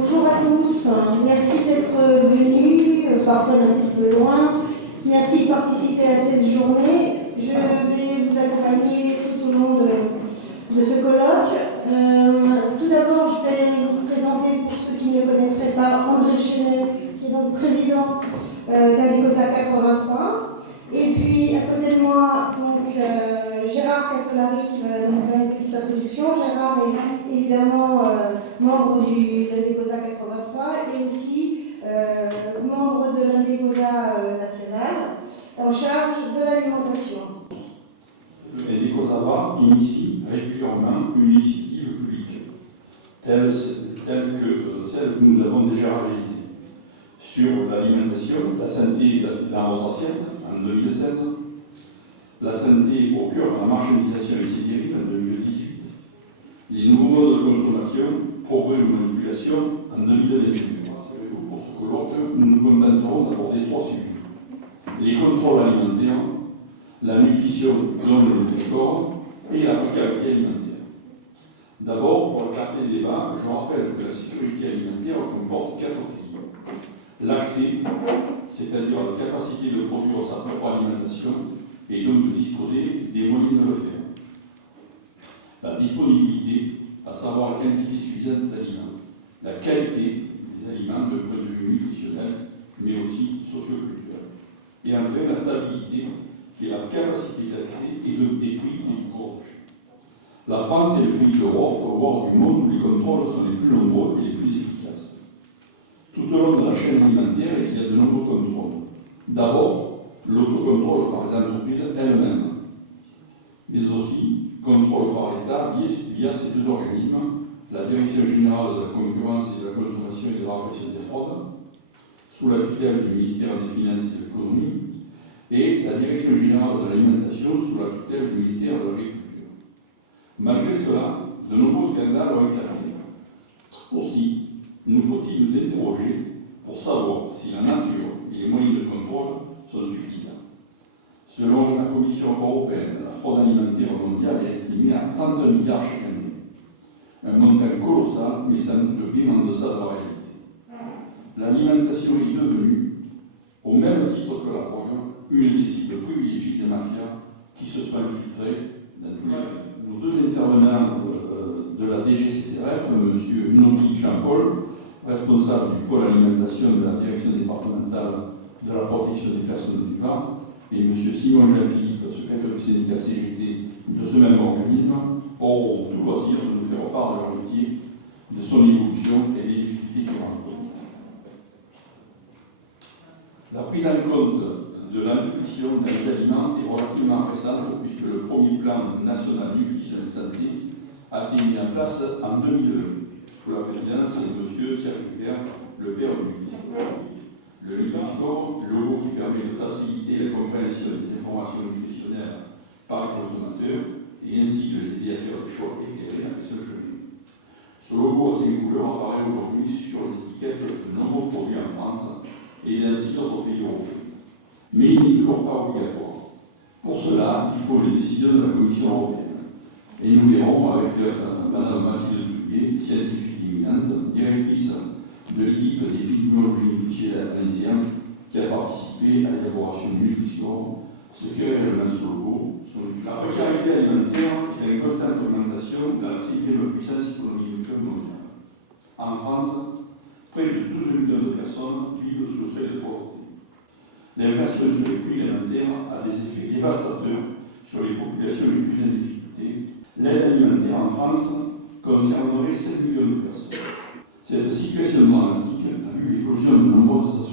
Bonjour à tous, merci d'être venus, parfois d'un petit peu loin. Merci de participer à cette journée. Je vais vous accompagner tout au long de ce colloque. Tout d'abord, je vais vous présenter, pour ceux qui ne connaîtraient pas, André Chenet, qui est donc président d'Adecosa 83. Et puis, à côté de moi, donc, Gérard Casolari qui va nous faire une petite introduction. Gérard est évidemment membre de l'Adecosa 83 et aussi membre de l'Adecosa nationale en charge de l'alimentation. L'Adecosa initie régulièrement une initiative publique, telle que celle que nous avons déjà réalisée sur l'alimentation, la santé dans votre assiette en 2016, la santé au cœur de la marchandisation et ses dérives en 2018, les nouveaux modes de consommation, progrès de manipulation en 2022. Pour ce colloque, nous nous contenterons d'aborder 3 sujets. Les contrôles alimentaires, la nutrition dans le Nutri-Score et la précarité alimentaire. D'abord, pour le clarté des débats, je rappelle que la sécurité alimentaire comporte 4 piliers. L'accès, c'est-à-dire la capacité de produire sa propre alimentation et donc de disposer des moyens de le faire. La disponibilité, à savoir la quantité suffisante d'aliments. La qualité des aliments d'un point de vue nutritionnel, mais aussi socio-culturel. Et enfin, la stabilité, qui est la capacité d'accès et des prix les plus proches. La France est le pays d'Europe, voire du monde, où les contrôles sont les plus nombreux et les plus efficaces. Tout au long de la chaîne alimentaire, il y a de nombreux contrôles. D'abord, l'autocontrôle par les entreprises elles-mêmes, mais aussi contrôle par l'État via ces 2 organismes, la Direction générale de la concurrence et de la consommation et de la répression des fraudes, sous la tutelle du ministère des Finances et de l'Économie, et la Direction générale de l'alimentation sous la tutelle du ministère de l'Agriculture. Malgré cela, de nombreux scandales ont éclaté. Aussi, nous faut-il nous interroger pour savoir si la nature et les moyens de contrôle sont suffisants. Selon la Commission européenne, la fraude alimentaire mondiale est estimée à 30 milliards chaque année. Un montant colossal, mais sans doute bien en deçà de la réalité. L'alimentation est devenue, au même titre que la drogue, une des cibles privilégiées des mafias qui se sont infiltrées dans tous les pays. Nos 2 intervenants de la DGCCRF, M. Nogui Jean-Paul, responsable du pôle alimentation de la direction départementale de la protection des personnes vivantes, et M. Simon Jean-Philippe, secrétaire du syndicat CGT de ce même organisme, auront tout loisir de nous faire part de leur métier, de son évolution et des difficultés qu'ils rencontrent. La prise en compte de la nutrition dans les aliments est relativement récente, puisque le premier plan national nutrition et santé a été mis en place en 2002, sous la présidence de M. Serge Hubert, le père du Nutri-Score. Le Nutri-Score, logo qui permet de faciliter la compréhension des informations nutritionnelles par les consommateurs et ainsi de les aider à faire des choix éclairés avec ce chemin. Ce logo à 5 couleurs apparaît aujourd'hui sur les étiquettes de nombreux produits en France et dans 6 autres pays européens. Mais il n'est toujours pas obligatoire. Pour cela, il faut les décisions de la Commission européenne. Et nous verrons avec Mme Mathilde Duguet, scientifique éminente, directrice de l'équipe d'épidémiologie nutritionnelle ancienne, qui a participé à l'élaboration du Nutri-Score, ce qui est réellement ce logo. La précarité alimentaire est en constante augmentation dans la 5e puissance économique mondiale. En France, près de 12 millions de personnes vivent sous le seuil de pauvreté. L'inflation sur les prix alimentaires a des effets dévastateurs sur les populations les plus en difficulté. L'aide alimentaire en France concernerait 5 millions de personnes. Cette situation dramatique a vu l'évolution de nombreuses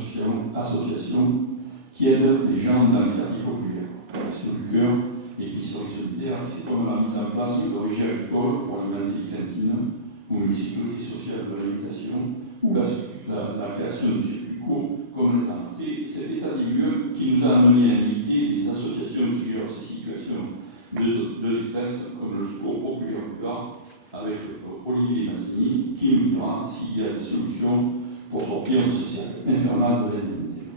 associations qui aident les gens dans les quartiers populaires. L'Action du Cœur, l'Épicerie solidaire, c'est comme la mise en place de régies agricoles pour alimenter les cantines, ou une sécurité sociale de l'alimentation, ou la création de circuits courts comme les enfants. C'est cet état des lieux qui nous a amené à inviter des associations qui gèrent ces situations de détresse, comme le Secours populaire du Var, avec Olivier Mazzini, qui nous dira s'il y a des solutions pour sortir de ce cercle infernal de l'aide alimentaire.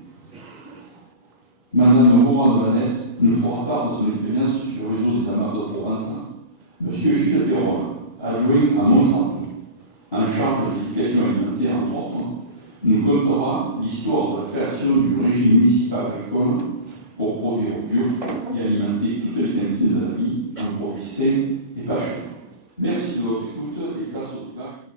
Madame Maura de Vanès nous fera part de son expérience sur le réseau des Amarres de Provence. Monsieur Gilles Perron, adjoint à Monsanto, en charge de l'éducation alimentaire, entre autres, nous contera l'histoire de la création du régime municipal agricole pour produire bio et alimenter toutes les qualités de la vie en produits sains et pas chers. Merci de votre écoute et place au débat.